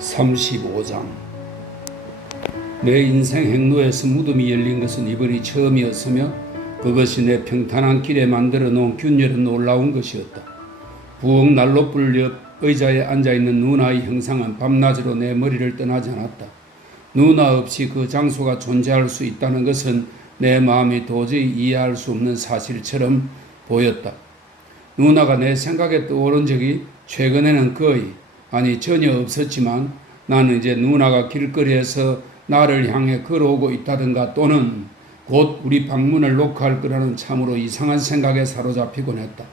35장. 내 인생 행로에서 무덤이 열린 것은 이번이 처음이었으며 그것이 내 평탄한 길에 만들어 놓은 균열은 놀라운 것이었다. 부엌 난로불 옆 의자에 앉아있는 누나의 형상은 밤낮으로 내 머리를 떠나지 않았다. 누나 없이 그 장소가 존재할 수 있다는 것은 내 마음이 도저히 이해할 수 없는 사실처럼 보였다. 누나가 내 생각에 떠오른 적이 최근에는 전혀 없었지만 나는 이제 누나가 길거리에서 나를 향해 걸어오고 있다든가 또는 곧 우리 방문을 녹화할 거라는 참으로 이상한 생각에 사로잡히곤 했다.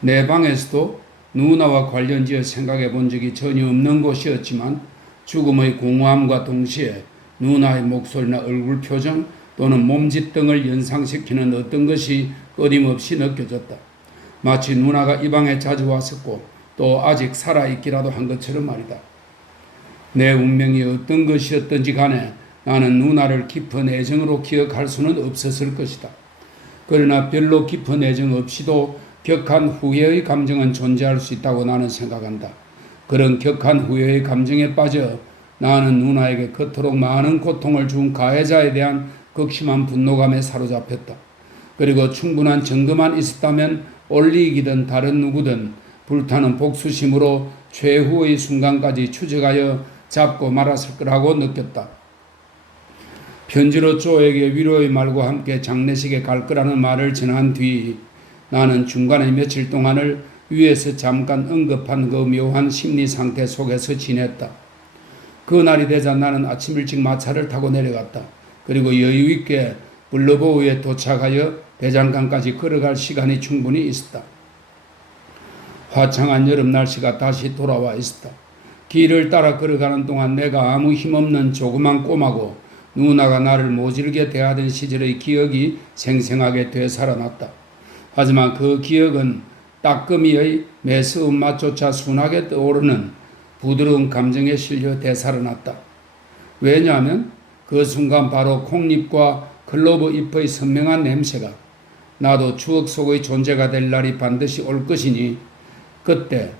내 방에서도 누나와 관련지어 생각해 본 적이 전혀 없는 곳이었지만 죽음의 공허함과 동시에 누나의 목소리나 얼굴 표정 또는 몸짓 등을 연상시키는 어떤 것이 끊임없이 느껴졌다. 마치 누나가 이 방에 자주 왔었고 또 아직 살아있기라도 한 것처럼 말이다. 내 운명이 어떤 것이었든지 간에 나는 누나를 깊은 애정으로 기억할 수는 없었을 것이다. 그러나 별로 깊은 애정 없이도 격한 후회의 감정은 존재할 수 있다고 나는 생각한다. 그런 격한 후회의 감정에 빠져 나는 누나에게 그토록 많은 고통을 준 가해자에 대한 극심한 분노감에 사로잡혔다. 그리고 충분한 증거만 있었다면 올리기든 다른 누구든 불타는 복수심으로 최후의 순간까지 추적하여 잡고 말았을 거라고 느꼈다. 편지로 조에게 위로의 말과 함께 장례식에 갈 거라는 말을 전한 뒤 나는 중간에 며칠 동안을 위에서 잠깐 언급한 그 묘한 심리 상태 속에서 지냈다. 그날이 되자 나는 아침 일찍 마차를 타고 내려갔다. 그리고 여유 있게 블러보우에 도착하여 대장간까지 걸어갈 시간이 충분히 있었다. 화창한 여름 날씨가 다시 돌아와 있었다. 길을 따라 걸어가는 동안 내가 아무 힘없는 조그만 꼬마고 누나가 나를 모질게 대하던 시절의 기억이 생생하게 되살아났다. 하지만 그 기억은 따끔이의 매서운 맛조차 순하게 떠오르는 부드러운 감정에 실려 되살아났다. 왜냐하면 그 순간 바로 콩잎과 클로버 잎의 선명한 냄새가 나도 추억 속의 존재가 될 날이 반드시 올 것이니 그때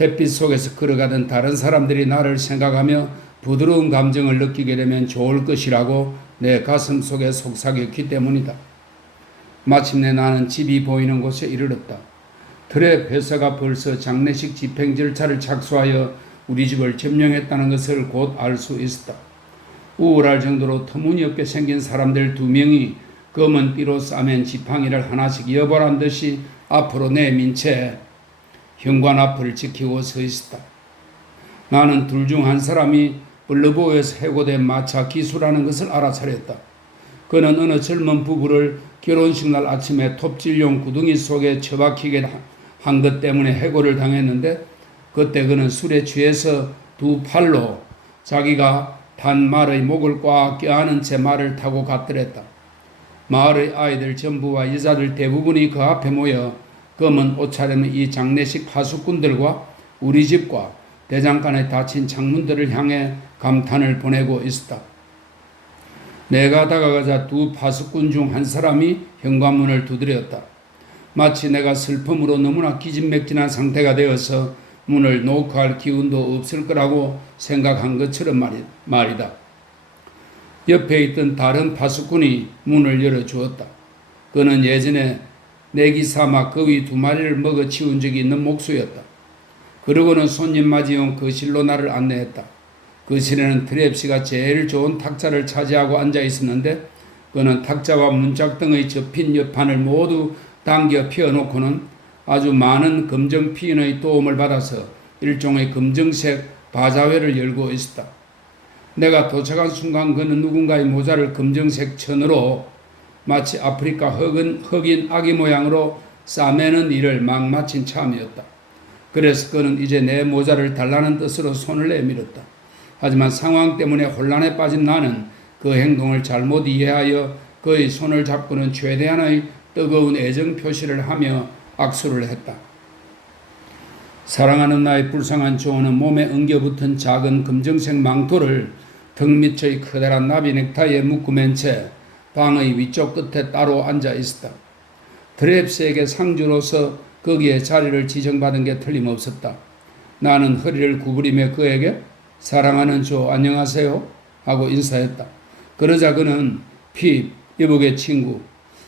햇빛 속에서 걸어가던 다른 사람들이 나를 생각하며 부드러운 감정을 느끼게 되면 좋을 것이라고 내 가슴 속에 속삭였기 때문이다. 마침내 나는 집이 보이는 곳에 이르렀다. 트랩 회사가 벌써 장례식 집행 절차를 착수하여 우리 집을 점령했다는 것을 곧 알 수 있었다. 우울할 정도로 터무니없게 생긴 사람들 2명이 검은 띠로 싸맨 지팡이를 하나씩 여벌한 듯이 앞으로 내민 채 현관 앞을 지키고 서 있었다. 나는 둘 중 한 사람이 블러보에서 해고된 마차 기수라는 것을 알아차렸다. 그는 어느 젊은 부부를 결혼식 날 아침에 톱질용 구덩이 속에 처박히게 한 것 때문에 해고를 당했는데 그때 그는 술에 취해서 2팔로 자기가 탄 말의 목을 꽉 껴안은 채 말을 타고 갔더랬다. 마을의 아이들 전부와 여자들 대부분이 그 앞에 모여 검은 옷차림의 이 장례식 파수꾼들과 우리 집과 대장간에 닫힌 창문들을 향해 감탄을 보내고 있었다. 내가 다가가자 2 파수꾼 중 한 사람이 현관문을 두드렸다. 마치 내가 슬픔으로 너무나 기진맥진한 상태가 되어서 문을 노크할 기운도 없을 거라고 생각한 것처럼 말이다. 옆에 있던 다른 파수꾼이 문을 열어주었다. 그는 예전에 내기 삼아 거위 2마리를 먹어 치운 적이 있는 목수였다. 그러고는 손님 맞이용 거실로 나를 안내했다. 거실에는 트랩씨가 제일 좋은 탁자를 차지하고 앉아 있었는데 그는 탁자와 문짝 등의 접힌 옆판을 모두 당겨 펴놓고는 아주 많은 검정 피인의 도움을 받아서 일종의 검정색 바자회를 열고 있었다. 내가 도착한 순간 그는 누군가의 모자를 검정색 천으로 마치 아프리카 흑인 아기 모양으로 싸매는 일을 막 마친 참이었다. 그래서 그는 이제 내 모자를 달라는 뜻으로 손을 내밀었다. 하지만 상황 때문에 혼란에 빠진 나는 그 행동을 잘못 이해하여 그의 손을 잡고는 최대한의 뜨거운 애정 표시를 하며 악수를 했다. 사랑하는 나의 불쌍한 조언은 몸에 엉겨붙은 작은 검정색 망토를 등 밑의 커다란 나비 넥타이에 묶어맨 채 방의 위쪽 끝에 따로 앉아 있었다. 트랩스에게 상주로서 거기에 자리를 지정받은 게 틀림없었다. 나는 허리를 구부리며 그에게 사랑하는 조 안녕하세요 하고 인사했다. 그러자 그는 핍 이복의 친구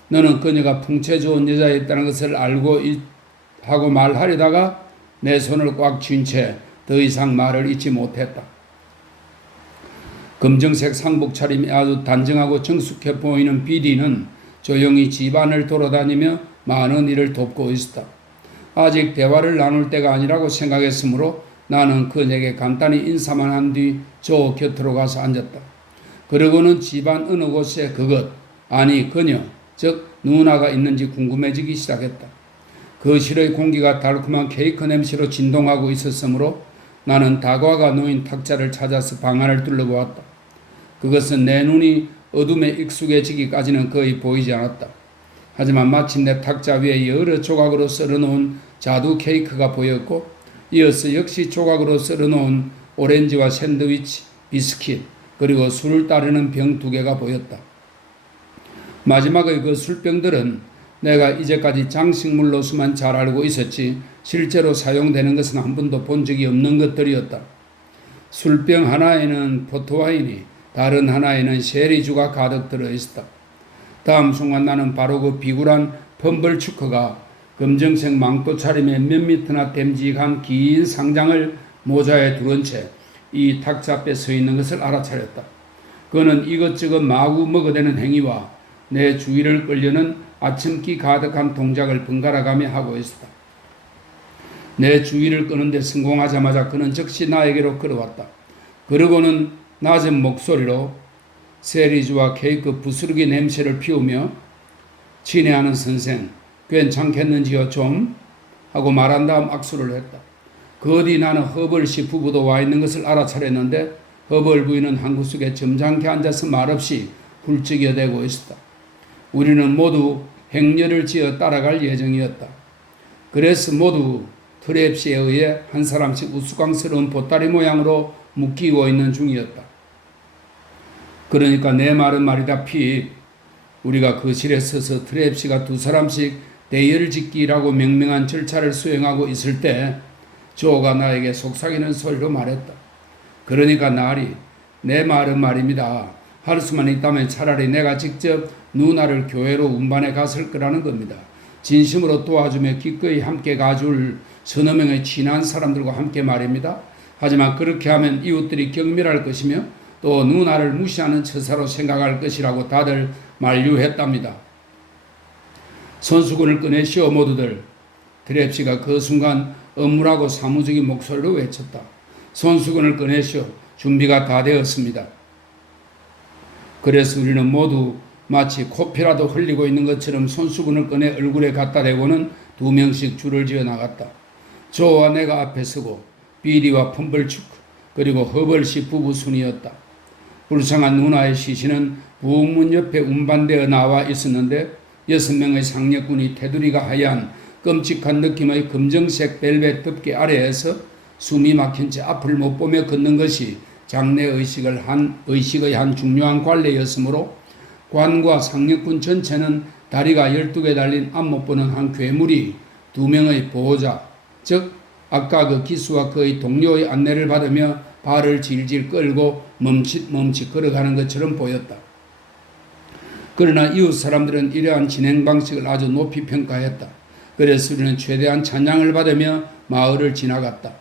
너는 그녀가 풍채 좋은 여자였다는 것을 알고 하고 말하려다가 내 손을 꽉 쥔 채 더 이상 말을 잇지 못했다. 검정색 상복 차림이 아주 단정하고 정숙해 보이는 비디는 조용히 집안을 돌아다니며 많은 일을 돕고 있었다. 아직 대화를 나눌 때가 아니라고 생각했으므로 나는 그녀에게 간단히 인사만 한 뒤 조 곁으로 가서 앉았다. 그러고는 집안 어느 곳에 그녀, 즉 누나가 있는지 궁금해지기 시작했다. 거실의 공기가 달콤한 케이크 냄새로 진동하고 있었으므로 나는 다과가 놓인 탁자를 찾아서 방 안을 둘러보았다. 그것은 내 눈이 어둠에 익숙해지기까지는 거의 보이지 않았다. 하지만 마침내 탁자 위에 여러 조각으로 썰어놓은 자두 케이크가 보였고 이어서 역시 조각으로 썰어놓은 오렌지와 샌드위치, 비스킷, 그리고 술을 따르는 병 2개가 보였다. 마지막의 그 술병들은 내가 이제까지 장식물로서만 잘 알고 있었지 실제로 사용되는 것은 한 번도 본 적이 없는 것들이었다. 술병 하나에는 포트와인이 다른 하나에는 쉐리주가 가득 들어있었다. 다음 순간 나는 바로 그 비굴한 펌블추크가 검정색 망토 차림에 몇 미터나 됨직한 긴 상장을 모자에 두른 채 이 탁자 앞에 서 있는 것을 알아차렸다. 그는 이것저것 마구 먹어대는 행위와 내 주위를 끌려는 아침기 가득한 동작을 번갈아가며 하고 있었다. 내 주위를 끄는데 성공하자마자 그는 즉시 나에게로 걸어왔다. 그러고는 낮은 목소리로 세리주와 케이크 부스러기 냄새를 피우며 친애하는 선생 괜찮겠는지요 좀? 하고 말한 다음 악수를 했다. 그 어디 나는 허벌 씨 부부도 와 있는 것을 알아차렸는데 허벌 부인은 한 구석에 점잖게 앉아서 말없이 훌쩍여대고 있었다. 우리는 모두 행렬을 지어 따라갈 예정이었다. 그래서 모두 트랩시에 의해 한 사람씩 우스꽝스러운 보따리 모양으로 묶이고 있는 중이었다. 그러니까 내 말은 말이다 핍. 우리가 거실에 서서 트랩시가 2사람씩 대열짓기라고 명명한 절차를 수행하고 있을 때 조가 나에게 속삭이는 소리로 말했다. 그러니까 나리, 내 말은 말입니다. 할 수만 있다면 차라리 내가 직접 누나를 교회로 운반해 갔을 거라는 겁니다. 진심으로 도와주며 기꺼이 함께 가줄 서너 명의 친한 사람들과 함께 말입니다. 하지만 그렇게 하면 이웃들이 경멸할 것이며 또 누나를 무시하는 처사로 생각할 것이라고 다들 만류했답니다. 손수건을 꺼내시오 모두들. 트랩시가 그 순간 엄울하고 사무적인 목소리로 외쳤다. 손수건을 꺼내시오. 준비가 다 되었습니다. 그래서 우리는 모두 마치 코피라도 흘리고 있는 것처럼 손수건을 꺼내 얼굴에 갖다 대고는 2명씩 줄을 지어 나갔다. 조와 내가 앞에 서고 비리와 펌블추크 그리고 허벌씨 부부 순이었다. 불쌍한 누나의 시신은 부엌문 옆에 운반되어 나와 있었는데 6명의 상력군이 테두리가 하얀 끔찍한 느낌의 검정색 벨벳 덮개 아래에서 숨이 막힌 채 앞을 못 보며 걷는 것이 장례의식의 한 중요한 관례였으므로 관과 상력군 전체는 다리가 12개 달린 앞 못 보는 한 괴물이 2명의 보호자, 즉 아까 그 기수와 그의 동료의 안내를 받으며 발을 질질 끌고 멈칫 걸어가는 것처럼 보였다. 그러나 이웃 사람들은 이러한 진행 방식을 아주 높이 평가했다. 그래서 우리는 최대한 찬양을 받으며 마을을 지나갔다.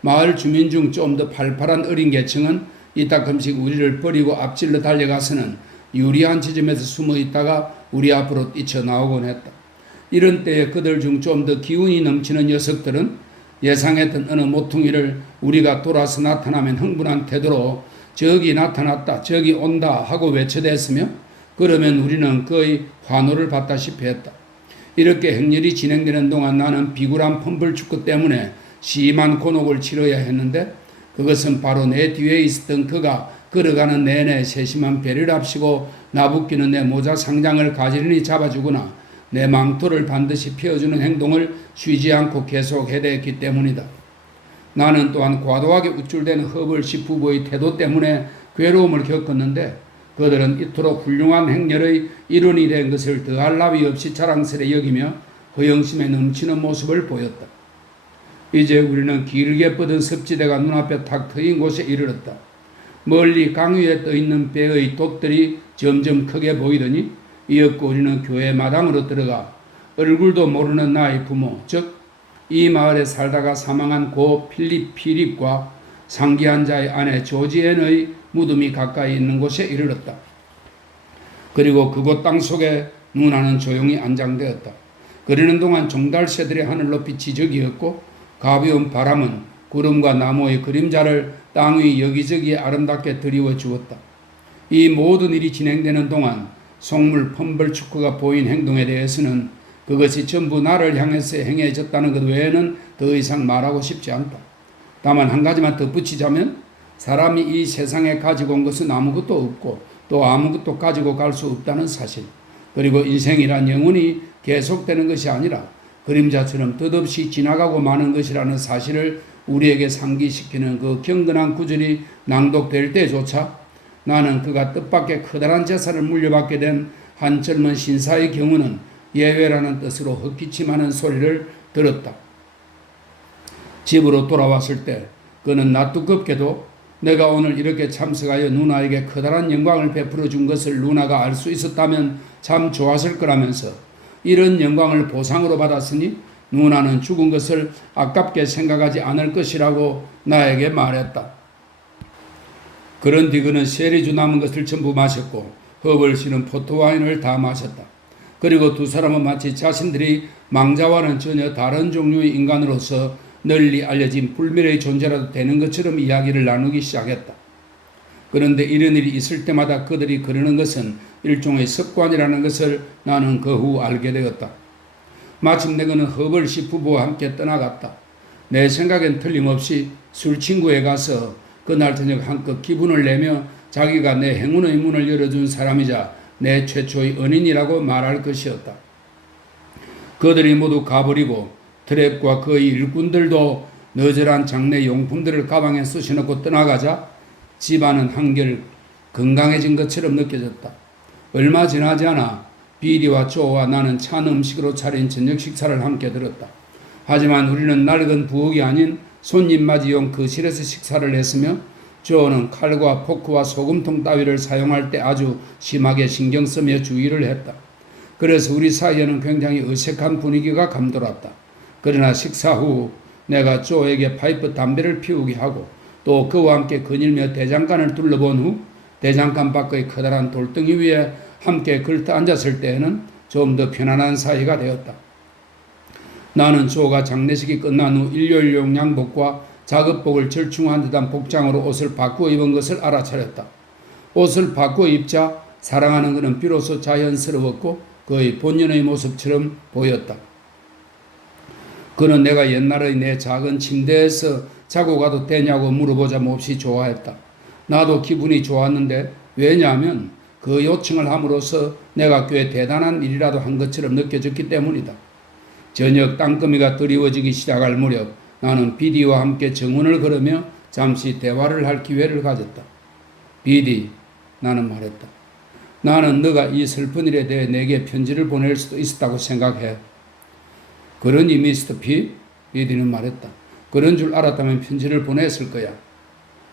마을 주민 중 좀 더 팔팔한 어린 계층은 이따금씩 우리를 버리고 앞질러 달려가서는 유리한 지점에서 숨어 있다가 우리 앞으로 뛰쳐나오곤 했다. 이런 때에 그들 중 좀 더 기운이 넘치는 녀석들은 예상했던 어느 모퉁이를 우리가 돌아서 나타나면 흥분한 태도로 저기 나타났다, 저기 온다 하고 외쳐댔으며 그러면 우리는 거의 환호를 받다시피 했다. 이렇게 행렬이 진행되는 동안 나는 비굴한 펌블축구 때문에 심한 곤혹을 치러야 했는데 그것은 바로 내 뒤에 있었던 그가 걸어가는 내내 세심한 배를 합시고 나부끼는 내 모자 상장을 가지런히 잡아주거나 내 망토를 반드시 펴주는 행동을 쉬지 않고 계속 해대했기 때문이다. 나는 또한 과도하게 우쭐대는 허벌씨 부부의 태도 때문에 괴로움을 겪었는데 그들은 이토록 훌륭한 행렬의 일원이 된 것을 더할 나위 없이 자랑스레 여기며 허영심에 넘치는 모습을 보였다. 이제 우리는 길게 뻗은 습지대가 눈앞에 탁 트인 곳에 이르렀다. 멀리 강 위에 떠있는 배의 돛들이 점점 크게 보이더니 이윽고 우리는 교회 마당으로 들어가 얼굴도 모르는 나의 부모, 즉 이 마을에 살다가 사망한 고 필립과 상기한 자의 아내 조지앤의 무덤이 가까이 있는 곳에 이르렀다. 그리고 그곳 땅속에 누나는 조용히 안장되었다. 그러는 동안 종달새들이 하늘 높이 지저귀었고 가벼운 바람은 구름과 나무의 그림자를 땅 위 여기저기에 아름답게 드리워 주었다. 이 모든 일이 진행되는 동안 속물 펌벌축구가 보인 행동에 대해서는 그것이 전부 나를 향해서 행해졌다는 것 외에는 더 이상 말하고 싶지 않다. 다만 한 가지만 덧붙이자면 사람이 이 세상에 가지고 온 것은 아무것도 없고 또 아무것도 가지고 갈 수 없다는 사실, 그리고 인생이란 영원히 계속되는 것이 아니라 그림자처럼 뜻없이 지나가고 마는 것이라는 사실을 우리에게 상기시키는 그 경건한 구절이 낭독될 때조차 나는 그가 뜻밖의 커다란 재산을 물려받게 된 한 젊은 신사의 경우는 예외라는 뜻으로 헛기침하는 소리를 들었다. 집으로 돌아왔을 때 그는 낯두껍게도 내가 오늘 이렇게 참석하여 누나에게 커다란 영광을 베풀어 준 것을 누나가 알 수 있었다면 참 좋았을 거라면서 이런 영광을 보상으로 받았으니 누나는 죽은 것을 아깝게 생각하지 않을 것이라고 나에게 말했다. 그런 뒤 그는 세리주 남은 것을 전부 마셨고 허브를 실은 포토와인을 다 마셨다. 그리고 두 사람은 마치 자신들이 망자와는 전혀 다른 종류의 인간으로서 널리 알려진 불멸의 존재라도 되는 것처럼 이야기를 나누기 시작했다. 그런데 이런 일이 있을 때마다 그들이 그러는 것은 일종의 습관이라는 것을 나는 그 후 알게 되었다. 마침내 그는 허벌씨 부부와 함께 떠나갔다. 내 생각엔 틀림없이 술친구에 가서 그날 저녁 한껏 기분을 내며 자기가 내 행운의 문을 열어준 사람이자 내 최초의 은인이라고 말할 것이었다. 그들이 모두 가버리고 트랩과 그의 일꾼들도 너절한 장례 용품들을 가방에 쑤셔넣고 떠나가자 집안은 한결 건강해진 것처럼 느껴졌다. 얼마 지나지 않아 비리와 조와 나는 찬 음식으로 차린 저녁 식사를 함께 들었다. 하지만 우리는 낡은 부엌이 아닌 손님 맞이용 거실에서 식사를 했으며 조는 칼과 포크와 소금통 따위를 사용할 때 아주 심하게 신경 쓰며 주의를 했다. 그래서 우리 사이에는 굉장히 어색한 분위기가 감돌았다. 그러나 식사 후 내가 조에게 파이프 담배를 피우게 하고 또 그와 함께 거닐며 대장간을 둘러본 후 대장간 밖의 커다란 돌덩이 위에 함께 걸터 앉았을 때에는 좀 더 편안한 사이가 되었다. 나는 조가 장례식이 끝난 후 일요일용 양복과 작업복을 절충한 듯한 복장으로 옷을 바꾸어 입은 것을 알아차렸다. 옷을 바꾸어 입자 사랑하는 그는 비로소 자연스러웠고 그의 본연의 모습처럼 보였다. 그는 내가 옛날의 내 작은 침대에서 자고 가도 되냐고 물어보자 몹시 좋아했다. 나도 기분이 좋았는데 왜냐하면 그 요청을 함으로써 내가 꽤 대단한 일이라도 한 것처럼 느껴졌기 때문이다. 저녁 땅거미가 드리워지기 시작할 무렵 나는 비디와 함께 정원을 걸으며 잠시 대화를 할 기회를 가졌다. 비디, 나는 말했다. 나는 너가 이 슬픈 일에 대해 내게 편지를 보낼 수도 있었다고 생각해. 그러니 미스터 피? 비디는 말했다. 그런 줄 알았다면 편지를 보냈을 거야.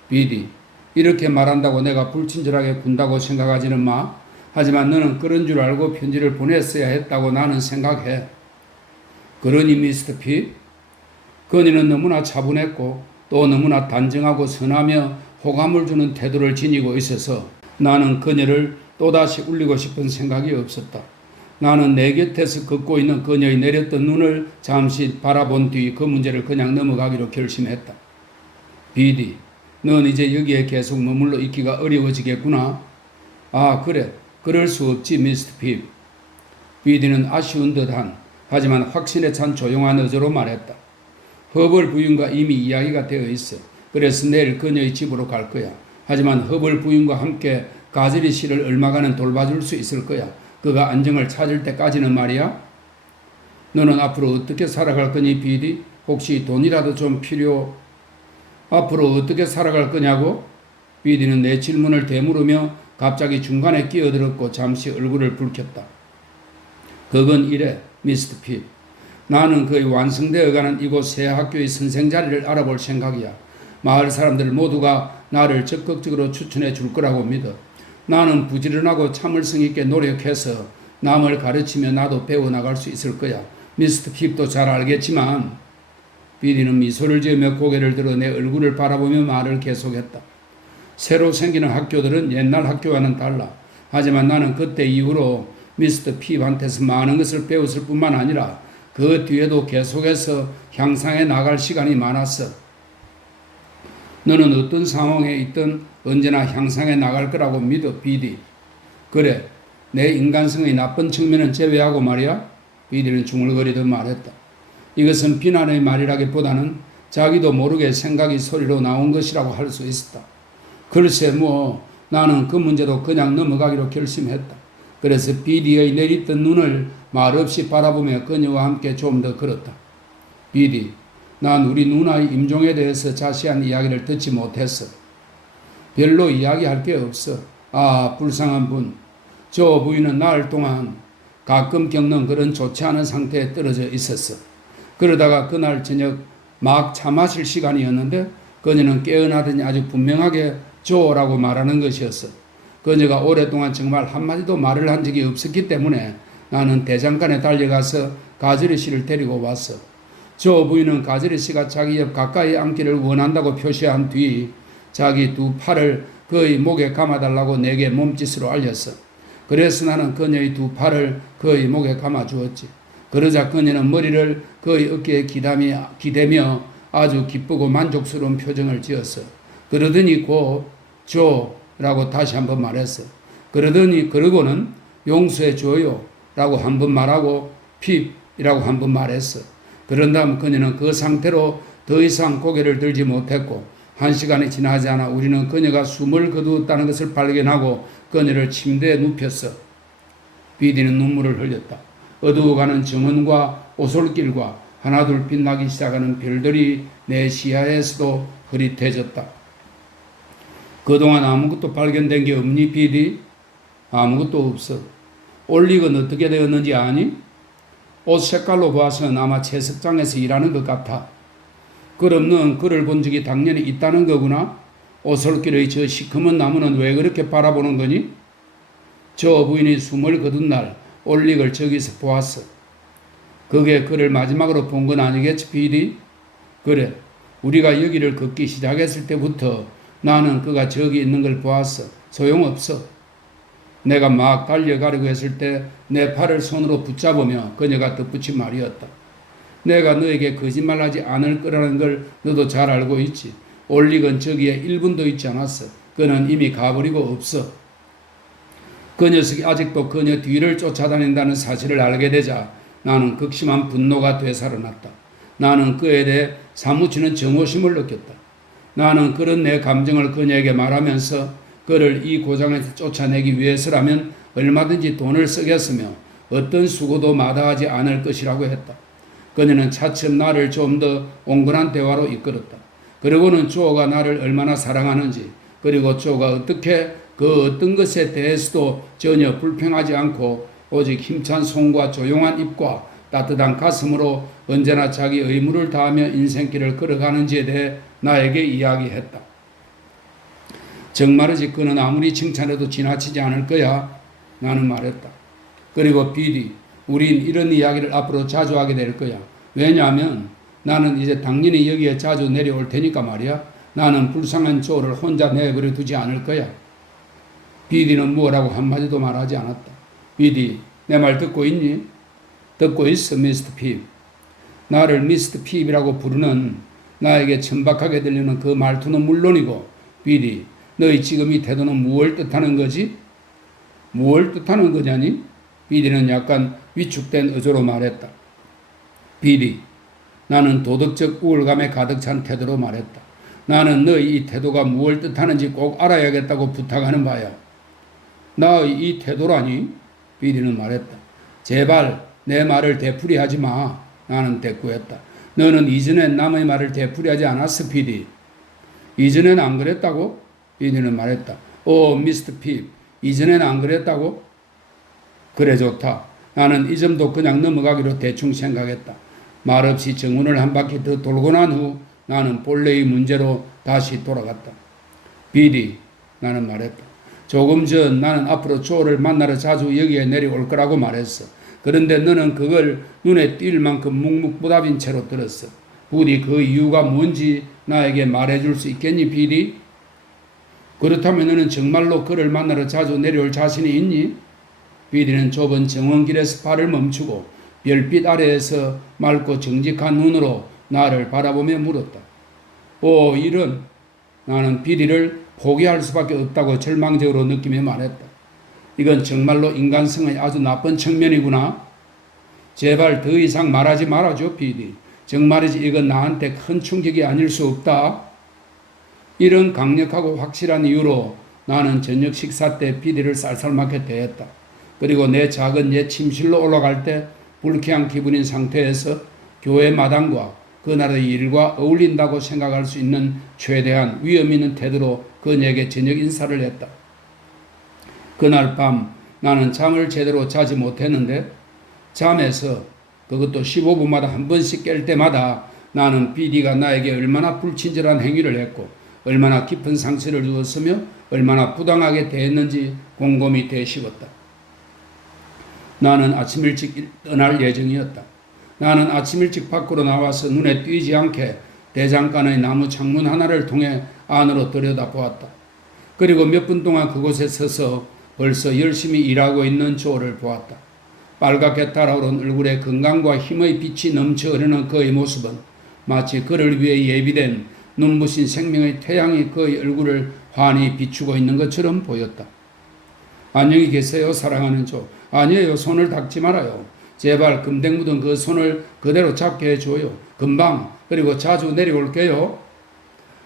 비디, 이렇게 말한다고 내가 불친절하게 군다고 생각하지는 마. 하지만 너는 그런 줄 알고 편지를 보냈어야 했다고 나는 생각해. 그러니 미스터 피? 그녀는 너무나 차분했고 또 너무나 단정하고 선하며 호감을 주는 태도를 지니고 있어서 나는 그녀를 또다시 울리고 싶은 생각이 없었다. 나는 내 곁에서 걷고 있는 그녀의 내렸던 눈을 잠시 바라본 뒤 그 문제를 그냥 넘어가기로 결심했다. 비디, 넌 이제 여기에 계속 머물러 있기가 어려워지겠구나. 아, 그래. 그럴 수 없지, 미스터 핍. 비디는 아쉬운 듯한 하지만 확신에 찬 조용한 어조로 말했다. 허벌 부인과 이미 이야기가 되어 있어. 그래서 내일 그녀의 집으로 갈 거야. 하지만 허벌 부인과 함께 가젤리 씨를 얼마간은 돌봐줄 수 있을 거야. 그가 안정을 찾을 때까지는 말이야. 너는 앞으로 어떻게 살아갈 거니, 비디? 혹시 돈이라도 좀 앞으로 어떻게 살아갈 거냐고? 비디는 내 질문을 되물으며 갑자기 중간에 끼어들었고 잠시 얼굴을 붉혔다. 그건 이래, 미스터 핍. 나는 거의 완성되어가는 이곳 새 학교의 선생 자리를 알아볼 생각이야. 마을 사람들 모두가 나를 적극적으로 추천해 줄 거라고 믿어. 나는 부지런하고 참을성 있게 노력해서 남을 가르치며 나도 배워나갈 수 있을 거야. 미스터 핍도 잘 알겠지만 비디는 미소를 지으며 고개를 들어 내 얼굴을 바라보며 말을 계속했다. 새로 생기는 학교들은 옛날 학교와는 달라. 하지만 나는 그때 이후로 미스터 핍한테서 많은 것을 배웠을 뿐만 아니라 그 뒤에도 계속해서 향상해 나갈 시간이 많았어. 너는 어떤 상황에 있든 언제나 향상해 나갈 거라고 믿어, 비디. 그래, 내 인간성의 나쁜 측면은 제외하고 말이야. 비디는 중얼거리듯 말했다. 이것은 비난의 말이라기보다는 자기도 모르게 생각이 소리로 나온 것이라고 할 수 있었다. 글쎄 나는 그 문제도 그냥 넘어가기로 결심했다. 그래서 비디의 내리뜬 눈을 말없이 바라보며 그녀와 함께 좀 더 걸었다. 비디, 난 우리 누나의 임종에 대해서 자세한 이야기를 듣지 못했어. 별로 이야기할 게 없어. 불쌍한 분. 저 부인은 나흘 동안 가끔 겪는 그런 좋지 않은 상태에 떨어져 있었어. 그러다가 그날 저녁 막 차 마실 시간이었는데 그녀는 깨어나더니 아주 분명하게 조라고 말하는 것이었어. 그녀가 오랫동안 정말 한마디도 말을 한 적이 없었기 때문에 나는 대장간에 달려가서 가지리 씨를 데리고 왔어. 조 부인은 가지리 씨가 자기 옆 가까이 앉기를 원한다고 표시한 뒤 자기 두 팔을 그의 목에 감아달라고 내게 몸짓으로 알렸어. 그래서 나는 그녀의 두 팔을 그의 목에 감아주었지. 그러자 그녀는 머리를 그의 어깨에 기대며 아주 기쁘고 만족스러운 표정을 지었어. 그러더니 곧 조라고 다시 한번 말했어. 그러고는 용서해 줘요 라고 한번 말하고 핍이라고 한번 말했어. 그런 다음 그녀는 그 상태로 더 이상 고개를 들지 못했고 1시간이 지나지 않아 우리는 그녀가 숨을 거두었다는 것을 발견하고 그녀를 침대에 눕혔어. 비디는 눈물을 흘렸다. 어두워가는 정원과 오솔길과 하나둘 빛나기 시작하는 별들이 내 시야에서도 흐릿해졌다. 그동안 아무것도 발견된 게 없니, 비디? 아무것도 없어. 올릭은 어떻게 되었는지 아니? 옷 색깔로 봐서는 아마 채석장에서 일하는 것 같아. 그럼 넌 그를 본 적이 당연히 있다는 거구나? 오솔길의 저 시커먼 나무는 왜 그렇게 바라보는 거니? 저 부인이 숨을 거둔 날 올릭을 저기서 보았어. 그게 그를 마지막으로 본 건 아니겠지, 비디? 그래, 우리가 여기를 걷기 시작했을 때부터 나는 그가 저기 있는 걸 보았어. 소용없어. 내가 막 달려가려고 했을 때 내 팔을 손으로 붙잡으며 그녀가 덧붙인 말이었다. 내가 너에게 거짓말하지 않을 거라는 걸 너도 잘 알고 있지. 올릭은 저기에 1분도 있지 않았어. 그는 이미 가버리고 없어. 그 녀석이 아직도 그녀 뒤를 쫓아다닌다는 사실을 알게 되자 나는 극심한 분노가 되살아났다. 나는 그에 대해 사무치는 정오심을 느꼈다. 나는 그런 내 감정을 그녀에게 말하면서 그를 이 고장에서 쫓아내기 위해서라면 얼마든지 돈을 쓰겠으며 어떤 수고도 마다하지 않을 것이라고 했다. 그녀는 차츰 나를 좀 더 온건한 대화로 이끌었다. 그리고는 조가 나를 얼마나 사랑하는지, 그리고 조가 어떻게 그 어떤 것에 대해서도 전혀 불평하지 않고 오직 힘찬 손과 조용한 입과 따뜻한 가슴으로 언제나 자기 의무를 다하며 인생길을 걸어가는지에 대해 나에게 이야기했다. 정말이지 그는 아무리 칭찬해도 지나치지 않을 거야. 나는 말했다. 그리고 비디, 우린 이런 이야기를 앞으로 자주 하게 될 거야. 왜냐하면 나는 이제 당연히 여기에 자주 내려올 테니까 말이야. 나는 불쌍한 조를 혼자 내버려 두지 않을 거야. 비디는 뭐라고 한마디도 말하지 않았다. 비디, 내 말 듣고 있니? 듣고 있어, 미스터 핍. 나를 미스터 핍이라고 부르는 나에게 천박하게 들리는 그 말투는 물론이고, 비디, 너희 지금 이 태도는 무엇을 뜻하는 거지? 무엇을 뜻하는 거냐니? 비디는 약간 위축된 어조로 말했다. 비디, 나는 도덕적 우월감에 가득 찬 태도로 말했다. 나는 너희 이 태도가 무엇을 뜻하는지 꼭 알아야겠다고 부탁하는 바야. 나의 이 태도라니? 비디는 말했다. 제발 내 말을 되풀이하지 마. 나는 대꾸했다. 너는 이전엔 남의 말을 되풀이하지 않았어, 비디. 이전엔 안 그랬다고? 비디는 말했다. 미스터 핍, 이전엔 안 그랬다고? 그래, 좋다. 나는 이 점도 그냥 넘어가기로 대충 생각했다. 말없이 정원을 한 바퀴 더 돌고 난 후 나는 본래의 문제로 다시 돌아갔다. 비디, 나는 말했다. 조금 전 나는 앞으로 조를 만나러 자주 여기에 내려올 거라고 말했어. 그런데 너는 그걸 눈에 띌 만큼 묵묵부답인 채로 들었어. 부디 그 이유가 뭔지 나에게 말해줄 수 있겠니, 비디? 그렇다면 너는 정말로 그를 만나러 자주 내려올 자신이 있니? 비디는 좁은 정원길에서 발을 멈추고 별빛 아래에서 맑고 정직한 눈으로 나를 바라보며 물었다. 오, 이런. 나는 비디를 포기할 수밖에 없다고 절망적으로 느끼며 말했다. 이건 정말로 인간성의 아주 나쁜 측면이구나. 제발 더 이상 말하지 말아줘, 비디. 정말이지 이건 나한테 큰 충격이 아닐 수 없다. 이런 강력하고 확실한 이유로 나는 저녁 식사 때 비디를 쌀쌀맞게 대했다. 그리고 내 작은 옛 침실로 올라갈 때 불쾌한 기분인 상태에서 교회 마당과 그날의 일과 어울린다고 생각할 수 있는 최대한 위험 있는 태도로 그녀에게 저녁 인사를 했다. 그날 밤 나는 잠을 제대로 자지 못했는데 잠에서 그것도 15분마다 한 번씩 깰 때마다 나는 비디가 나에게 얼마나 불친절한 행위를 했고 얼마나 깊은 상처를 주었으며 얼마나 부당하게 대했는지 곰곰이 되씹었다. 나는 아침 일찍 떠날 예정이었다. 나는 아침 일찍 밖으로 나와서 눈에 띄지 않게 대장간의 나무 창문 하나를 통해 안으로 들여다보았다. 그리고 몇 분 동안 그곳에 서서 벌써 열심히 일하고 있는 조를 보았다. 빨갛게 달아오른 얼굴에 건강과 힘의 빛이 넘쳐 흐르는 그의 모습은 마치 그를 위해 예비된 눈부신 생명의 태양이 그의 얼굴을 환히 비추고 있는 것처럼 보였다. 안녕히 계세요, 사랑하는 조. 아니에요, 손을 닦지 말아요. 제발 금댕 묻은 그 손을 그대로 잡게 해줘요. 금방, 그리고 자주 내려올게요.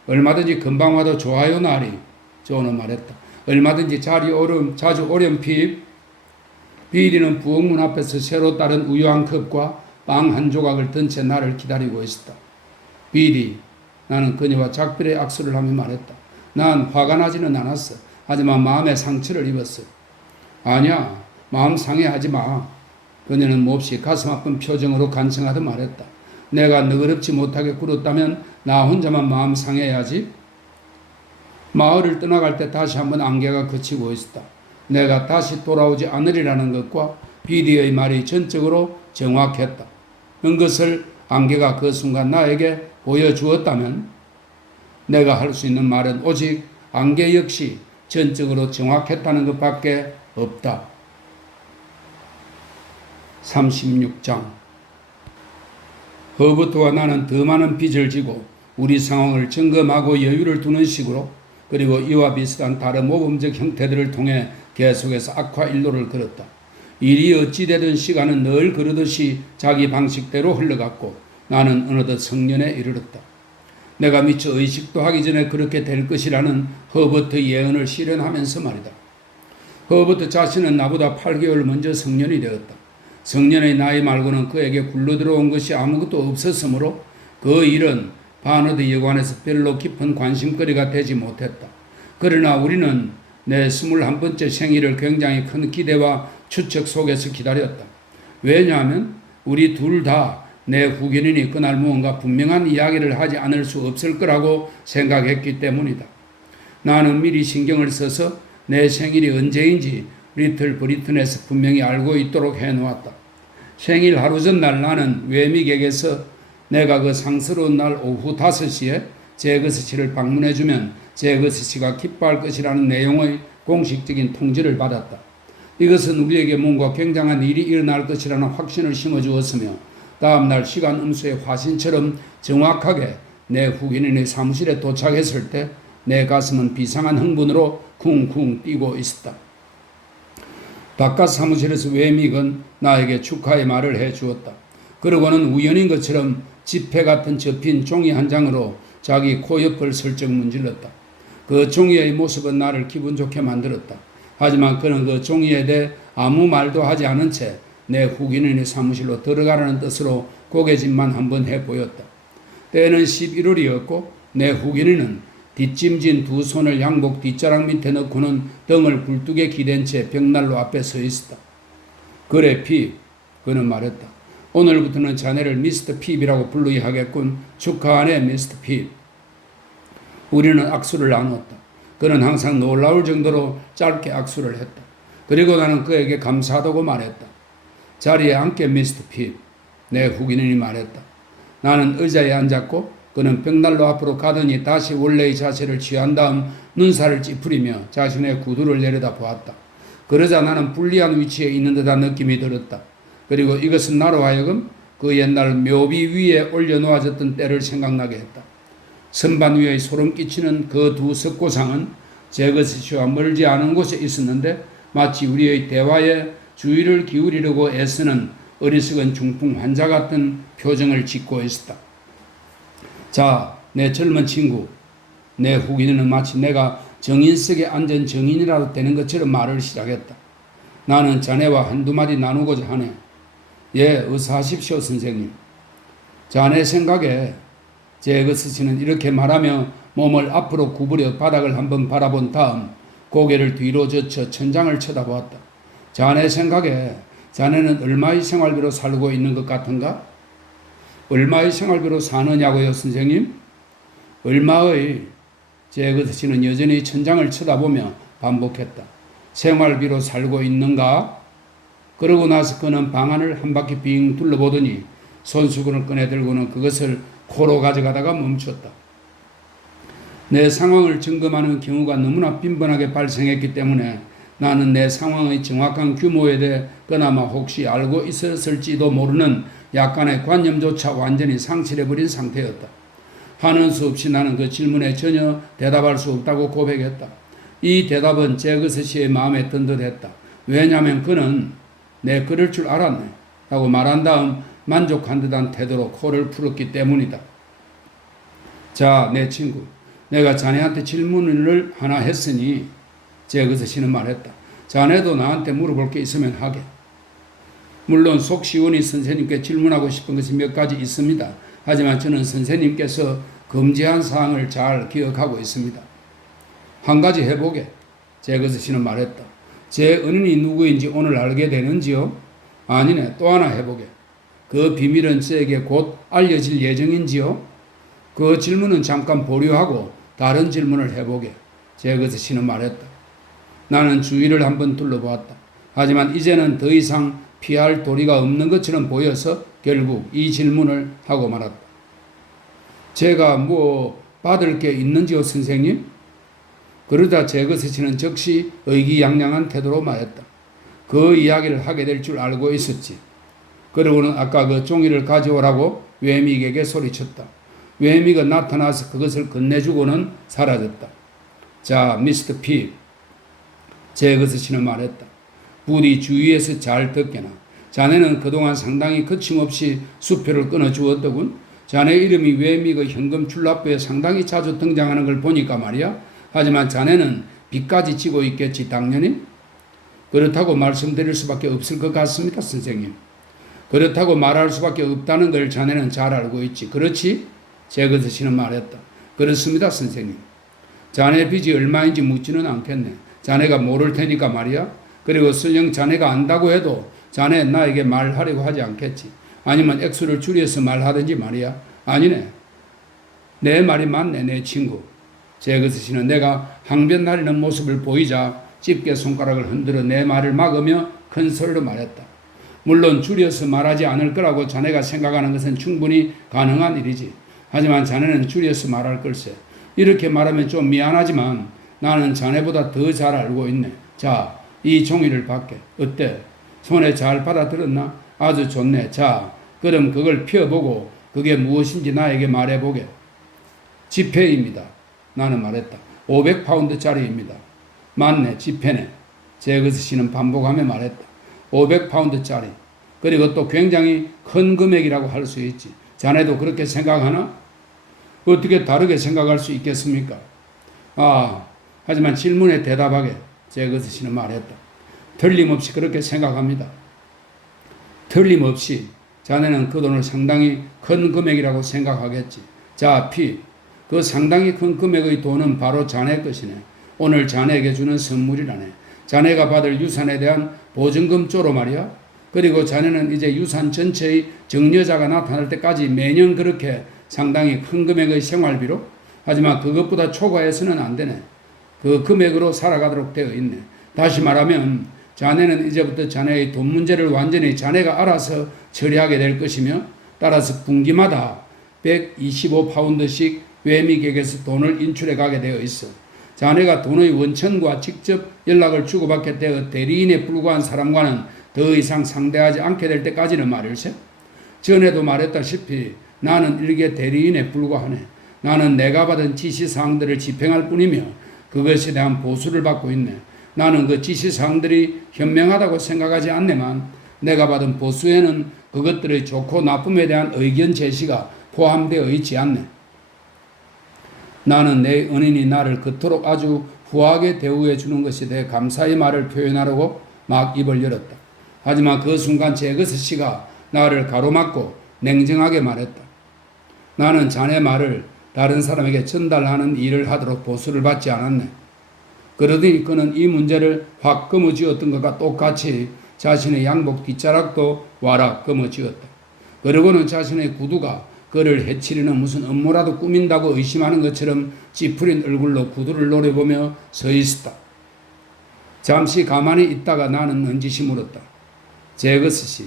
얼마든지 금방 와도 좋아요, 나리. 조는 말했다. 얼마든지 자주 오렴핍. 비리는 부엌문 앞에서 새로 따른 우유 한 컵과 빵 한 조각을 든 채 나를 기다리고 있었다. 비리, 나는 그녀와 작별의 악수를 하며 말했다. 난 화가 나지는 않았어. 하지만 마음에 상처를 입었어. 아니야, 마음 상해하지 마. 그녀는 몹시 가슴 아픈 표정으로 간청하듯 말했다. 내가 너그럽지 못하게 굴었다면 나 혼자만 마음 상해야지. 마을을 떠나갈 때 다시 한번 안개가 그치고 있었다. 내가 다시 돌아오지 않으리라는 것과 비디의 말이 전적으로 정확했다. 그것을 안개가 그 순간 나에게 보여주었다면 내가 할 수 있는 말은 오직 안개 역시 전적으로 정확했다는 것밖에 없다. 36장. 허버트와 나는 더 많은 빚을 지고 우리 상황을 점검하고 여유를 두는 식으로 그리고 이와 비슷한 다른 모범적 형태들을 통해 계속해서 악화 일로를 걸었다. 일이 어찌되든 시간은 늘 그러듯이 자기 방식대로 흘러갔고 나는 어느덧 성년에 이르렀다. 내가 미처 의식도 하기 전에 그렇게 될 것이라는 허버트 예언을 실현하면서 말이다. 허버트 자신은 나보다 8개월 먼저 성년이 되었다. 성년의 나이 말고는 그에게 굴러들어온 것이 아무것도 없었으므로 그 일은 바너드 여관에서 별로 깊은 관심거리가 되지 못했다. 그러나 우리는 내 21번째 생일을 굉장히 큰 기대와 추측 속에서 기다렸다. 왜냐하면 우리 둘 다 내 후견인이 그날 무언가 분명한 이야기를 하지 않을 수 없을 거라고 생각했기 때문이다. 나는 미리 신경을 써서 내 생일이 언제인지 리틀 브리튼에서 분명히 알고 있도록 해놓았다. 생일 하루 전날 나는 웨믹에게서 내가 그 상스러운 날 오후 5시에 제거스씨를 방문해주면 제거스씨가 기뻐할 것이라는 내용의 공식적인 통지를 받았다. 이것은 우리에게 뭔가 굉장한 일이 일어날 것이라는 확신을 심어주었으며 다음날 시간 음수의 화신처럼 정확하게 내 후견인의 사무실에 도착했을 때 내 가슴은 비상한 흥분으로 쿵쿵 뛰고 있었다. 바깥 사무실에서 웨믹은 나에게 축하의 말을 해주었다. 그러고는 우연인 것처럼 지폐 같은 접힌 종이 한 장으로 자기 코 옆을 슬쩍 문질렀다. 그 종이의 모습은 나를 기분 좋게 만들었다. 하지만 그는 그 종이에 대해 아무 말도 하지 않은 채 내 후견인의 사무실로 들어가라는 뜻으로 고개짓만 한번 해보였다. 때는 11월이었고 내 후견인은 뒷짐진 두 손을 양복 뒷자락 밑에 넣고는 등을 굴뚝에 기댄 채 벽난로 앞에 서 있었다. 그래 피, 그는 말했다. 오늘부터는 자네를 미스터 핍이라고 불러야 하겠군. 축하하네, 미스터 핍. 우리는 악수를 나누었다. 그는 항상 놀라울 정도로 짧게 악수를 했다. 그리고 나는 그에게 감사하다고 말했다. 자리에 앉게, 미스터 핍. 내 후기인이 말했다. 나는 의자에 앉았고 그는 벽난로 앞으로 가더니 다시 원래의 자세를 취한 다음 눈살을 찌푸리며 자신의 구두를 내려다 보았다. 그러자 나는 불리한 위치에 있는 듯한 느낌이 들었다. 그리고 이것은 나로 하여금 그 옛날 묘비 위에 올려놓아졌던 때를 생각나게 했다. 선반 위에 소름 끼치는 그 두 석고상은 제거스시와 멀지 않은 곳에 있었는데 마치 우리의 대화에 주의를 기울이려고 애쓰는 어리석은 중풍 환자 같은 표정을 짓고 있었다. 자, 내 젊은 친구. 내 후기는 마치 내가 정인석에 앉은 정인이라도 되는 것처럼 말을 시작했다. 나는 자네와 한두 마디 나누고자 하네. 예, 어서 하십시오, 선생님. 자네 생각에 제거스시는 이렇게 말하며 몸을 앞으로 구부려 바닥을 한번 바라본 다음 고개를 뒤로 젖혀 천장을 쳐다보았다. 자네 생각에 자네는 얼마의 생활비로 살고 있는 것 같은가? 얼마의 생활비로 사느냐고요, 선생님? 얼마의? 제거스시는 여전히 천장을 쳐다보며 반복했다. 생활비로 살고 있는가? 그러고 나서 그는 방안을 한 바퀴 빙 둘러보더니 손수건을 꺼내 들고는 그것을 코로 가져가다가 멈췄다. 내 상황을 점검하는 경우가 너무나 빈번하게 발생했기 때문에 나는 내 상황의 정확한 규모에 대해 그나마 혹시 알고 있었을지도 모르는 약간의 관념조차 완전히 상실해버린 상태였다. 하는 수 없이 나는 그 질문에 전혀 대답할 수 없다고 고백했다. 이 대답은 제거스시의 마음에 든 듯했다. 왜냐하면 그는 내 그럴 줄 알았네 라고 말한 다음 만족한 듯한 태도로 코를 풀었기 때문이다. 자, 내 친구, 내가 자네한테 질문을 하나 했으니 제거스시는 말했다. 자네도 나한테 물어볼 게 있으면 하게. 물론 속 시원히 선생님께 질문하고 싶은 것이 몇 가지 있습니다. 하지만 저는 선생님께서 금지한 사항을 잘 기억하고 있습니다. 한 가지 해보게. 제거스시는 말했다. 제 은인이 누구인지 오늘 알게 되는지요? 아니네. 또 하나 해보게. 그 비밀은 저에게 곧 알려질 예정인지요? 그 질문은 잠깐 보류하고 다른 질문을 해보게. 제거스시는 말했다. 나는 주위를 한번 둘러보았다. 하지만 이제는 더 이상 피할 도리가 없는 것처럼 보여서 결국 이 질문을 하고 말았다. 제가 뭐 받을 게 있는지요, 선생님? 그러자 제거스시는 즉시 의기양양한 태도로 말했다. 그 이야기를 하게 될 줄 알고 있었지. 그러고는 아까 그 종이를 가져오라고 외믹에게 소리쳤다. 외믹은 나타나서 그것을 건네주고는 사라졌다. 자, 미스터 핍. 제거스시는 말했다. 부디 주위에서 잘 듣게나. 자네는 그동안 상당히 거침없이 수표를 끊어주었더군. 자네 이름이 외믹의 현금 출납부에 상당히 자주 등장하는 걸 보니까 말이야. 하지만 자네는 빚까지 지고 있겠지, 당연히. 그렇다고 말씀드릴 수밖에 없을 것 같습니다, 선생님. 그렇다고 말할 수밖에 없다는 걸 자네는 잘 알고 있지. 그렇지? 제거스시는 말했다. 그렇습니다, 선생님. 자네 빚이 얼마인지 묻지는 않겠네. 자네가 모를 테니까 말이야. 그리고 설령 자네가 안다고 해도 자네 나에게 말하려고 하지 않겠지. 아니면 액수를 줄여서 말하든지 말이야. 아니네. 내 말이 맞네, 내 친구. 제거스시는 내가 항변하려는 모습을 보이자 집게 손가락을 흔들어 내 말을 막으며 큰 소리로 말했다. 물론 줄여서 말하지 않을 거라고 자네가 생각하는 것은 충분히 가능한 일이지. 하지만 자네는 줄여서 말할 걸세. 이렇게 말하면 좀 미안하지만 나는 자네보다 더 잘 알고 있네. 자, 이 종이를 받게. 어때? 손에 잘 받아들었나? 아주 좋네. 자, 그럼 그걸 펴보고 그게 무엇인지 나에게 말해보게. 지폐입니다. 나는 말했다. 500파운드짜리입니다. 맞네, 지폐네. 제거스시는 반복하며 말했다. 500파운드짜리. 그리고 또 굉장히 큰 금액이라고 할 수 있지. 자네도 그렇게 생각하나? 어떻게 다르게 생각할 수 있겠습니까? 하지만 질문에 대답하게. 제거스시는 말했다. 틀림없이 그렇게 생각합니다. 틀림없이 자네는 그 돈을 상당히 큰 금액이라고 생각하겠지. 자, 피. 그 상당히 큰 금액의 돈은 바로 자네 것이네. 오늘 자네에게 주는 선물이라네. 자네가 받을 유산에 대한 보증금 쪼로 말이야. 그리고 자네는 이제 유산 전체의 정려자가 나타날 때까지 매년 그렇게 상당히 큰 금액의 생활비로, 하지만 그것보다 초과해서는 안 되네. 그 금액으로 살아가도록 되어 있네. 다시 말하면 자네는 이제부터 자네의 돈 문제를 완전히 자네가 알아서 처리하게 될 것이며, 따라서 분기마다 125파운드씩 외미객에서 돈을 인출해 가게 되어 있어. 자네가 돈의 원천과 직접 연락을 주고받게 되어 대리인에 불과한 사람과는 더 이상 상대하지 않게 될 때까지는 말일세. 전에도 말했다시피 나는 일개 대리인에 불과하네. 나는 내가 받은 지시사항들을 집행할 뿐이며 그것에 대한 보수를 받고 있네. 나는 그 지시사항들이 현명하다고 생각하지 않네만 내가 받은 보수에는 그것들의 좋고 나쁨에 대한 의견 제시가 포함되어 있지 않네. 나는 내 은인이 나를 그토록 아주 후하게 대우해 주는 것에 대해 감사의 말을 표현하려고 막 입을 열었다. 하지만 그 순간 제거스 씨가 나를 가로막고 냉정하게 말했다. 나는 자네 말을 다른 사람에게 전달하는 일을 하도록 보수를 받지 않았네. 그러더니 그는 이 문제를 확 거머쥐었던 것과 똑같이 자신의 양복 뒷자락도 와락 거머쥐었다. 그러고는 자신의 구두가 그를 해치려는 무슨 업무라도 꾸민다고 의심하는 것처럼 찌푸린 얼굴로 구두를 노려보며 서 있었다. 잠시 가만히 있다가 나는 넌지시 물었다. 제거스 씨,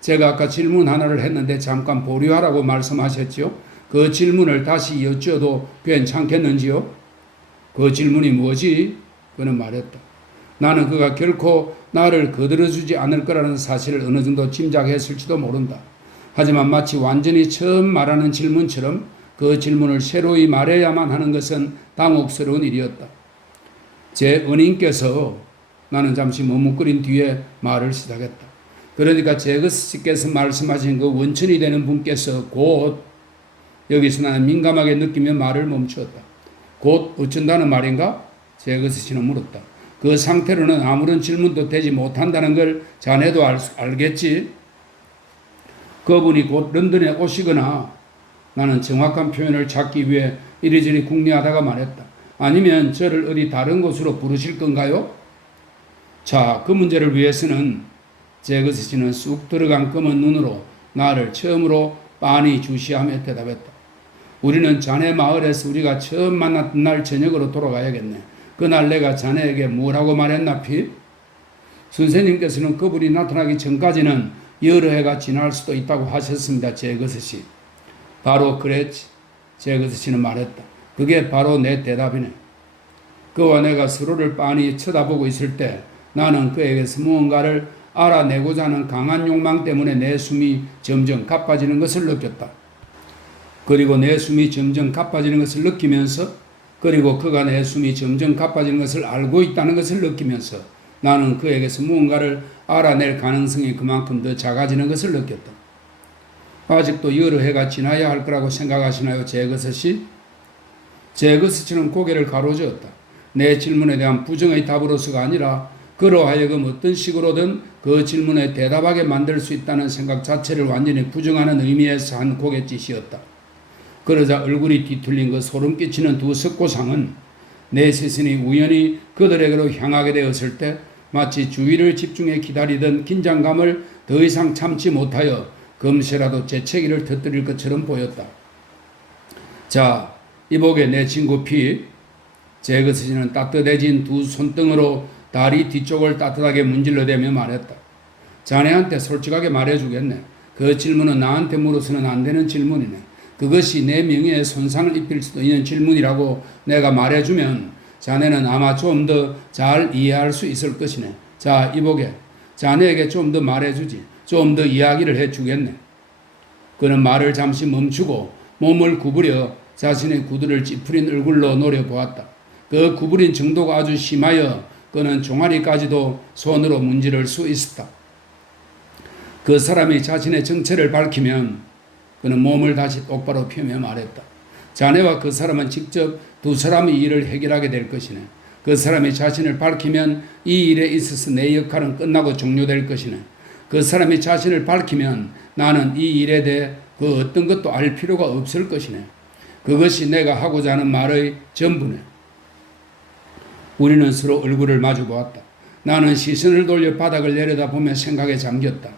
제가 아까 질문 하나를 했는데 잠깐 보류하라고 말씀하셨지요? 그 질문을 다시 여쭈어도 괜찮겠는지요? 그 질문이 뭐지? 그는 말했다. 나는 그가 결코 나를 거들어주지 않을 거라는 사실을 어느 정도 짐작했을지도 모른다. 하지만 마치 완전히 처음 말하는 질문처럼 그 질문을 새로이 말해야만 하는 것은 당혹스러운 일이었다. 제 은인께서, 나는 잠시 머뭇거린 뒤에 말을 시작했다. 그러니까 제거스 씨께서 말씀하신 그 원천이 되는 분께서 곧, 여기서 나는 민감하게 느끼며 말을 멈추었다. 곧 어쩐다는 말인가? 제거스 씨는 물었다. 그 상태로는 아무런 질문도 되지 못한다는 걸 자네도 알겠지? 그분이 곧 런던에 오시거나, 나는 정확한 표현을 찾기 위해 이리저리 궁리하다가 말했다. 아니면 저를 어디 다른 곳으로 부르실 건가요? 자, 그 문제를 위해서는, 제거스 씨는 쑥 들어간 검은 눈으로 나를 처음으로 빤히 주시하며 대답했다. 우리는 자네 마을에서 우리가 처음 만났던 날 저녁으로 돌아가야겠네. 그날 내가 자네에게 뭐라고 말했나 피? 선생님께서는 그분이 나타나기 전까지는 여러 해가 지날 수도 있다고 하셨습니다. 제거스 씨. 바로 그랬지. 제거스 씨는 말했다. 그게 바로 내 대답이네. 그와 내가 서로를 빤히 쳐다보고 있을 때 나는 그에게서 무언가를 알아내고자 하는 강한 욕망 때문에 내 숨이 점점 가빠지는 것을 느꼈다. 그리고 내 숨이 점점 가빠지는 것을 느끼면서, 그리고 그가 내 숨이 점점 가빠지는 것을 알고 있다는 것을 느끼면서 나는 그에게서 무언가를 알아낼 가능성이 그만큼 더 작아지는 것을 느꼈다. 아직도 여러 해가 지나야 할 거라고 생각하시나요, 제거스 씨? 제거스 씨는 고개를 가로저었다. 내 질문에 대한 부정의 답으로서가 아니라 그로 하여금 어떤 식으로든 그 질문에 대답하게 만들 수 있다는 생각 자체를 완전히 부정하는 의미에서 한 고갯짓이었다. 그러자 얼굴이 뒤틀린 그 소름 끼치는 두 석고상은 내 시선이 우연히 그들에게로 향하게 되었을 때 마치 주위를 집중해 기다리던 긴장감을 더 이상 참지 못하여 금세라도 재채기를 터뜨릴 것처럼 보였다. 자, 이보게 내 친구 피. 제거스 씨는 따뜻해진 두 손등으로 다리 뒤쪽을 따뜻하게 문질러대며 말했다. 자네한테 솔직하게 말해주겠네. 그 질문은 나한테 물어서는 안 되는 질문이네. 그것이 내 명예에 손상을 입힐 수도 있는 질문이라고 내가 말해주면 자네는 아마 좀 더 잘 이해할 수 있을 것이네. 자, 이보게. 자네에게 좀 더 말해주지. 좀 더 이야기를 해주겠네. 그는 말을 잠시 멈추고 몸을 구부려 자신의 구두를 찌푸린 얼굴로 노려보았다. 그 구부린 정도가 아주 심하여 그는 종아리까지도 손으로 문지를 수 있었다. 그 사람이 자신의 정체를 밝히면 그는 몸을 다시 똑바로 펴며 말했다. 자네와 그 사람은 직접 두 사람의 일을 해결하게 될 것이네. 그 사람이 자신을 밝히면 이 일에 있어서 내 역할은 끝나고 종료될 것이네. 그 사람이 자신을 밝히면 나는 이 일에 대해 그 어떤 것도 알 필요가 없을 것이네. 그것이 내가 하고자 하는 말의 전부네. 우리는 서로 얼굴을 마주 보았다. 나는 시선을 돌려 바닥을 내려다보며 생각에 잠겼다.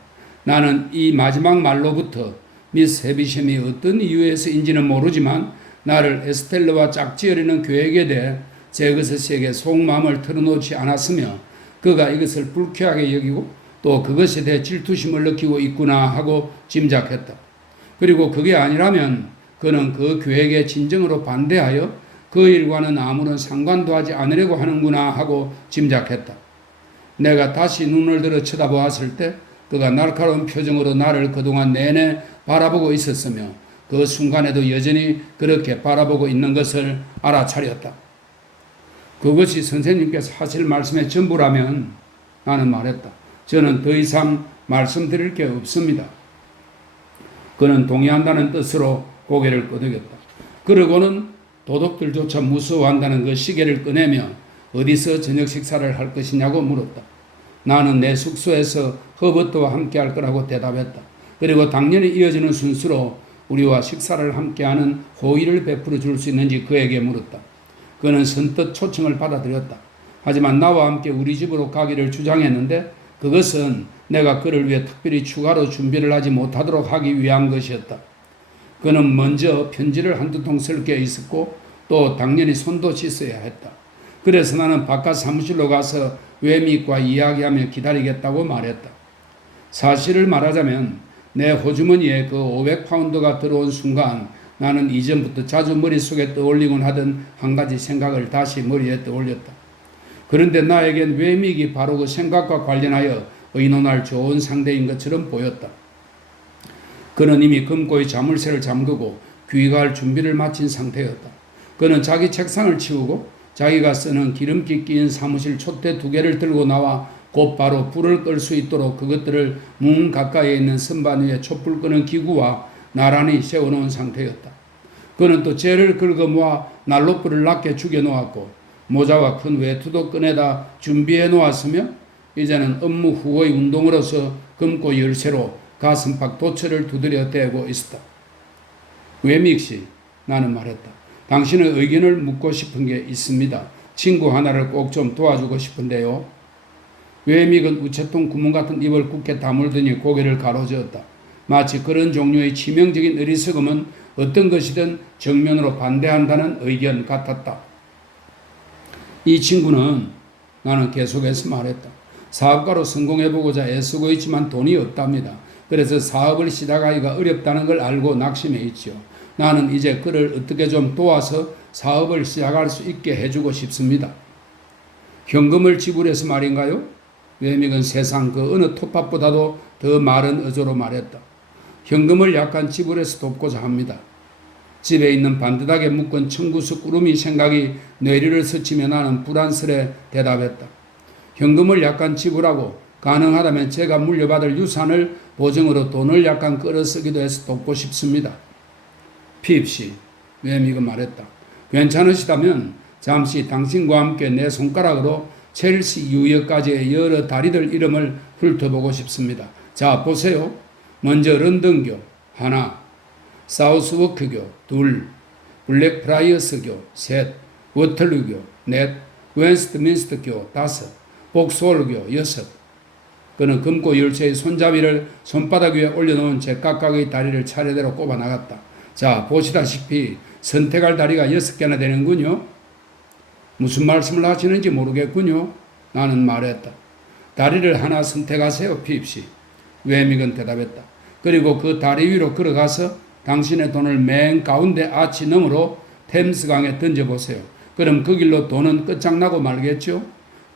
나는 이 마지막 말로부터 미스 헤비셴이 어떤 이유에서인지는 모르지만 나를 에스텔라와 짝지어리는 계획에 대해 제그서스에게 속마음을 털어놓지 않았으며 그가 이것을 불쾌하게 여기고 또 그것에 대해 질투심을 느끼고 있구나 하고 짐작했다. 그리고 그게 아니라면 그는 그 계획에 진정으로 반대하여 그 일과는 아무런 상관도 하지 않으려고 하는구나 하고 짐작했다. 내가 다시 눈을 들어 쳐다보았을 때 그가 날카로운 표정으로 나를 그동안 내내 바라보고 있었으며 그 순간에도 여전히 그렇게 바라보고 있는 것을 알아차렸다. 그것이 선생님께서 하실 말씀의 전부라면 나는 말했다. 저는 더 이상 말씀드릴 게 없습니다. 그는 동의한다는 뜻으로 고개를 끄덕였다. 그러고는 도둑들조차 무서워한다는 그 시계를 꺼내며 어디서 저녁 식사를 할 것이냐고 물었다. 나는 내 숙소에서 허버트와 함께 할 거라고 대답했다. 그리고 당연히 이어지는 순수로 우리와 식사를 함께하는 호의를 베풀어 줄 수 있는지 그에게 물었다. 그는 선뜻 초청을 받아들였다. 하지만 나와 함께 우리 집으로 가기를 주장했는데 그것은 내가 그를 위해 특별히 추가로 준비를 하지 못하도록 하기 위한 것이었다. 그는 먼저 편지를 한두 통 쓸 게 있었고 또 당연히 손도 씻어야 했다. 그래서 나는 바깥 사무실로 가서 웨믹과 이야기하며 기다리겠다고 말했다. 사실을 말하자면 내 호주머니에 그 500파운드가 들어온 순간 나는 이전부터 자주 머릿속에 떠올리곤 하던 한 가지 생각을 다시 머리에 떠올렸다. 그런데 나에겐 웨믹이 바로 그 생각과 관련하여 의논할 좋은 상대인 것처럼 보였다. 그는 이미 금고의 자물쇠를 잠그고 귀가할 준비를 마친 상태였다. 그는 자기 책상을 치우고 자기가 쓰는 기름기 끼인 사무실 촛대 2개를 들고 나와 곧바로 불을 끌 수 있도록 그것들을 문 가까이에 있는 선반 위에 촛불 끄는 기구와 나란히 세워놓은 상태였다. 그는 또 재를 긁어 모아 난로불을 낮게 죽여놓았고 모자와 큰 외투도 꺼내다 준비해 놓았으며 이제는 업무 후의 운동으로서 금고 열쇠로 가슴팍 도처를 두드려 대고 있었다. 웨믹 씨, 나는 말했다. 당신의 의견을 묻고 싶은 게 있습니다. 친구 하나를 꼭 좀 도와주고 싶은데요. 웨믹은 우체통 구멍 같은 입을 굳게 다물더니 고개를 가로저었다. 마치 그런 종류의 치명적인 어리석음은 어떤 것이든 정면으로 반대한다는 의견 같았다. 이 친구는 나는 계속해서 말했다. 사업가로 성공해보고자 애쓰고 있지만 돈이 없답니다. 그래서 사업을 시작하기가 어렵다는 걸 알고 낙심해 있죠. 나는 이제 그를 어떻게 좀 도와서 사업을 시작할 수 있게 해주고 싶습니다. 현금을 지불해서 말인가요? 웨믹은 세상 그 어느 톱밥보다도 더 마른 어조로 말했다. 현금을 약간 지불해서 돕고자 합니다. 집에 있는 반듯하게 묶은 청구석 구름이 생각이 뇌리를 스치며 나는 불안스레 대답했다. 현금을 약간 지불하고 가능하다면 제가 물려받을 유산을 보증으로 돈을 약간 끌어쓰기도 해서 돕고 싶습니다. 핍씨, 웨믹은 말했다. 괜찮으시다면 잠시 당신과 함께 내 손가락으로 첼시 유역까지의 여러 다리들 이름을 훑어보고 싶습니다. 자, 보세요. 먼저 런던교 하나, 사우스워크교 둘, 블랙프라이어스교 셋, 워털루교 넷, 웨스트민스터교 다섯, 복스홀교 여섯. 그는 금고 열쇠의 손잡이를 손바닥 위에 올려놓은 제 각각의 다리를 차례대로 꼽아 나갔다. 자, 보시다시피 선택할 다리가 6개나 되는군요. 무슨 말씀을 하시는지 모르겠군요. 나는 말했다. 다리를 하나 선택하세요, 핍씨. 웨믹은 대답했다. 그리고 그 다리 위로 걸어가서 당신의 돈을 맨 가운데 아치 너머로 템스강에 던져보세요. 그럼 그 길로 돈은 끝장나고 말겠죠?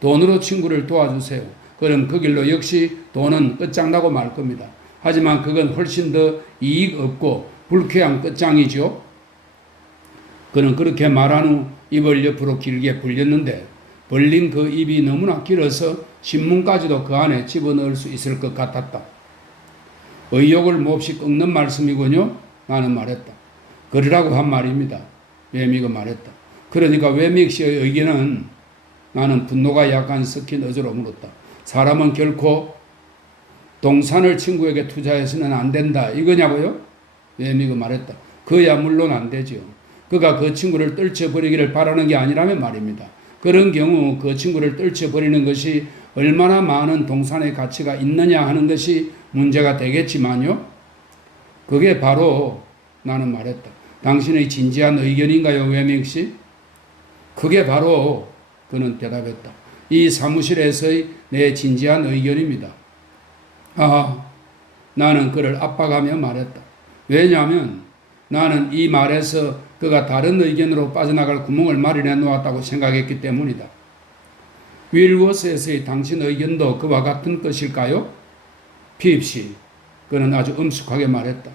돈으로 친구를 도와주세요. 그럼 그 길로 역시 돈은 끝장나고 말 겁니다. 하지만 그건 훨씬 더 이익 없고 불쾌한 끝장이죠. 그는 그렇게 말한 후 입을 옆으로 길게 벌렸는데 벌린 그 입이 너무나 길어서 신문까지도 그 안에 집어넣을 수 있을 것 같았다. 의욕을 몹시 꺾는 말씀이군요. 나는 말했다. 그러라고 한 말입니다. 웨믹은 말했다. 그러니까 웨믹 씨의 의견은 나는 분노가 약간 섞인 어조로 물었다. 사람은 결코 동산을 친구에게 투자해서는 안 된다. 이거냐고요? 웨믹은 말했다. 그야 물론 안 되지요. 그가 그 친구를 떨쳐버리기를 바라는 게 아니라면 말입니다. 그런 경우 그 친구를 떨쳐버리는 것이 얼마나 많은 동산의 가치가 있느냐 하는 것이 문제가 되겠지만요. 그게 바로 나는 말했다. 당신의 진지한 의견인가요, 외명씨? 그게 바로 그는 대답했다. 이 사무실에서의 내 진지한 의견입니다. 나는 그를 압박하며 말했다. 왜냐하면 나는 이 말에서 그가 다른 의견으로 빠져나갈 구멍을 마련해 놓았다고 생각했기 때문이다. 윌워스에서의 당신 의견도 그와 같은 것일까요? 핍시, 그는 아주 엄숙하게 말했다.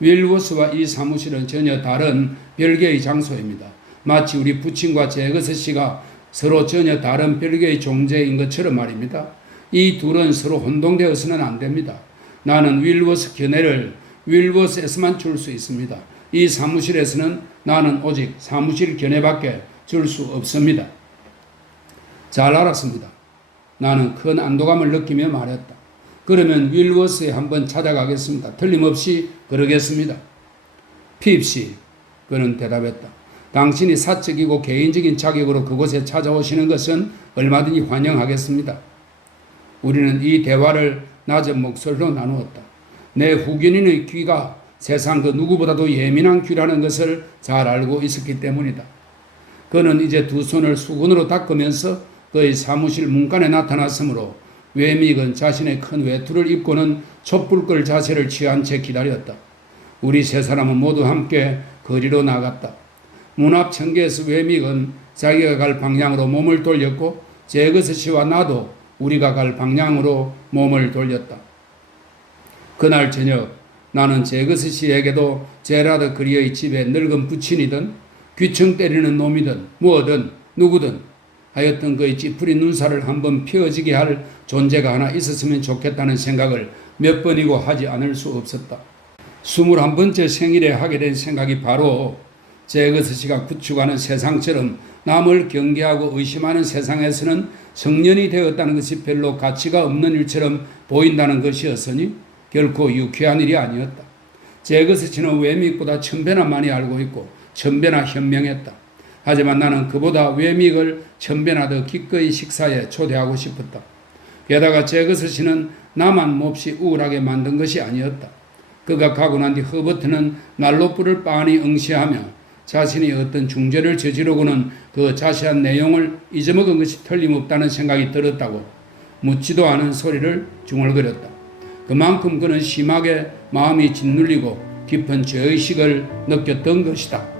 윌워스와 이 사무실은 전혀 다른 별개의 장소입니다. 마치 우리 부친과 제거스 씨가 서로 전혀 다른 별개의 존재인 것처럼 말입니다. 이 둘은 서로 혼동되어서는 안 됩니다. 나는 윌워스 견해를 윌워스에서만 줄 수 있습니다. 이 사무실에서는 나는 오직 사무실 견해밖에 줄 수 없습니다. 잘 알았습니다. 나는 큰 안도감을 느끼며 말했다. 그러면 윌워스에 한번 찾아가겠습니다. 틀림없이 그러겠습니다. 핍시, 그는 대답했다. 당신이 사적이고 개인적인 자격으로 그곳에 찾아오시는 것은 얼마든지 환영하겠습니다. 우리는 이 대화를 낮은 목소리로 나누었다. 내 후견인의 귀가 세상 그 누구보다도 예민한 귀라는 것을 잘 알고 있었기 때문이다. 그는 이제 두 손을 수건으로 닦으면서 그의 사무실 문간에 나타났으므로 외믹은 자신의 큰 외투를 입고는 촛불 끌 자세를 취한 채 기다렸다. 우리 세 사람은 모두 함께 거리로 나갔다. 문 앞 청개에서 외믹은 자기가 갈 방향으로 몸을 돌렸고 제거스 씨와 나도 우리가 갈 방향으로 몸을 돌렸다. 그날 저녁 나는 제거스 씨에게도 제라드 그리의 집에 늙은 부친이든 귀청 때리는 놈이든 뭐든 누구든 하여튼 그의 찌푸린 눈살을 한번 펴지게 할 존재가 하나 있었으면 좋겠다는 생각을 몇 번이고 하지 않을 수 없었다. 21번째 생일에 하게 된 생각이 바로 제거스 씨가 구축하는 세상처럼 남을 경계하고 의심하는 세상에서는 성년이 되었다는 것이 별로 가치가 없는 일처럼 보인다는 것이었으니 결코 유쾌한 일이 아니었다. 제거스 씨는 외믹보다 1000배나 많이 알고 있고 1000배나 현명했다. 하지만 나는 그보다 외믹을 1000배나 더 기꺼이 식사에 초대하고 싶었다. 게다가 제거스 씨는 나만 몹시 우울하게 만든 것이 아니었다. 그가 가고 난 뒤 허버트는 난로불을 빤히 응시하며 자신이 어떤 중죄를 저지르고는 그 자세한 내용을 잊어먹은 것이 틀림없다는 생각이 들었다고 묻지도 않은 소리를 중얼거렸다. 그만큼 그는 심하게 마음이 짓눌리고 깊은 죄의식을 느꼈던 것이다.